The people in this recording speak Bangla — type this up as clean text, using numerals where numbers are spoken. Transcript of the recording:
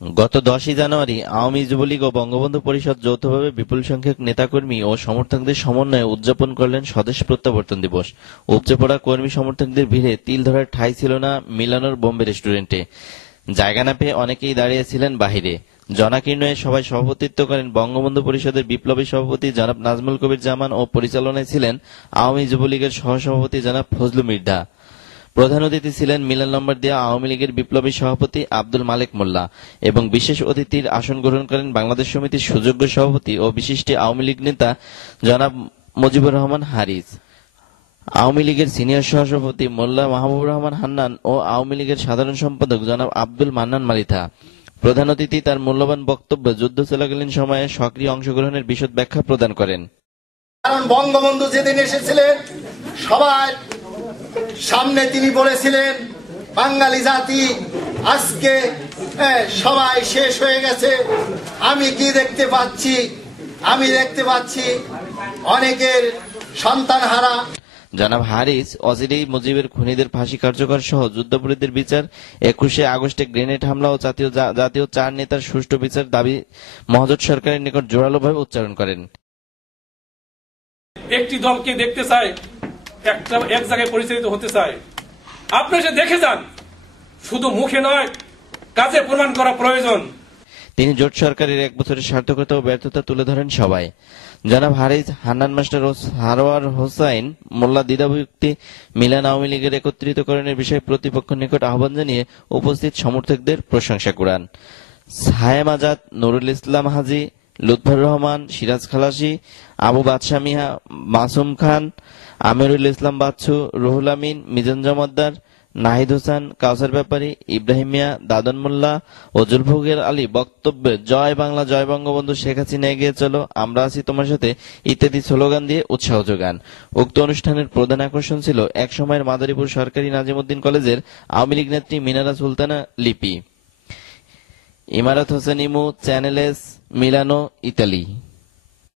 গত 10ই জানুয়ারি আওয়ামী যুবলীগ ও বঙ্গবন্ধু পরিষদ যৌথভাবে বিপুল সংখ্যক নেতাকর্মী ও সমর্থকদের সমন্বয়ে উদযাপন করলেন স্বদেশ প্রত্যাবর্তন দিবস। উপচে পড়া কর্মী সমর্থকদের ভিড়ে তিল ধরার ঠাঁই ছিল না মিলানোর বোম্বে রেস্টুরেন্টে। জায়গা না পেয়ে অনেকেই দাঁড়িয়েছিলেন বাহিরে। জনাকীর্ণ এ সভায় সভাপতিত্ব করেন বঙ্গবন্ধু পরিষদের বিপ্লবী সভাপতি জনাব নাজমুল কবির জামান ও পরিচালনায় ছিলেন আওয়ামী যুবলীগের সহসভাপতি জনাব ফজলু মির্জা। প্রধান অতিথি ছিলেন মিলন নম্বর দেয়া আওয়ামী লীগের বিপ্লবী সভাপতি আব্দুল মালেক মোল্লা এবং বিশেষ অতিথির আসন গ্রহণ করেন বাংলাদেশ সমিতির সুযোগ্য সভাপতি ও বিশিষ্ট আওয়ামী লীগ নেতা জনাব মুজিবুর রহমান হারিস, আওয়ামী লীগের সিনিয়র সহসভাপতি মোল্লা মাহবুবুর রহমান হান্নান ও আওয়ামী লীগের সাধারণ সম্পাদক জনাব আব্দুল মান্নান মালিথা। প্রধান অতিথি তার মূল্যবান বক্তব্যে যুদ্ধ চলাকালীন সময়ে সক্রিয় অংশগ্রহণের বিশদ ব্যাখ্যা প্রদান করেন। কারণ বঙ্গবন্ধু যেদিন এসেছিলেন সবার সামনে তিনি বলেছিলেন, বাঙালি জাতি আজকে সবাই শেষ হয়ে গেছে। আমি কি দেখতে পাচ্ছি? আমি দেখতে পাচ্ছি অনেকের সন্তান হারা। জনাব হারিস অচিরেই মুজিবের খুনিদের ফাঁসি কার্যকর সহ যুদ্ধাপরাধীদের বিচার, 21শে আগস্টে গ্রেনেড হামলা ও জাতীয় 4 নেতার সুষ্ঠু বিচার দাবি মহাজোট সরকারের নিকট জোরালোভাবে উচ্চারণ করেন। একটি দলকে দেখতে চায়, এক জায়গায় পরিচালিত হতে চায়। আপনি সে দেখে যান, শুধু মুখে নয়, কাজে প্রমাণ করা প্রয়োজন। তিনি জোট সরকারের 1 বছরের সার্থকতা ও ব্যর্থতা তুলে ধরেন সবাই। জনাব হারিস, হান্নান মাস্টার ও সারোয়ার হোসাইন মোল্লা দ্বিধাবিভক্তি মিলান আওয়ামী লীগের একত্রিতকরণের বিষয়ে প্রতিপক্ষের নিকট আহ্বান জানিয়ে উপস্থিত সমর্থকদের প্রশংসা কুড়ান। সায়েম আজাদ, নুরুল ইসলাম হাজী, লুৎফর রহমান, সিরাজ খালাসি, আবু বাদশা মিয়া, মাসুম খান, আমিরুল ইসলাম বাচ্চু, রুহুল আমিন, মিজান জমাদ্দার, নাহিদ হোসেন, কাউসার ব্যাপারী, ইব্রাহিম মিয়া, দাদন মোল্লা ও জুলফিকার আলী বক্তব্যে জয় বাংলা, জয় বঙ্গবন্ধু, শেখ হাসিনা এগিয়ে চলো, আমরা আছি তোমার সাথে ইত্যাদি স্লোগান দিয়ে উৎসাহ যোগান। উক্ত অনুষ্ঠানের প্রধান আকর্ষণ ছিল এক সময়ের মাদারীপুর সরকারি নাজিমুদ্দিন কলেজের আওয়ামী লীগ নেত্রী মিনারা সুলতানা লিপি, ইমারত হোসেন ইমু, চ্যানেল এস, মিলানো, ইতালি।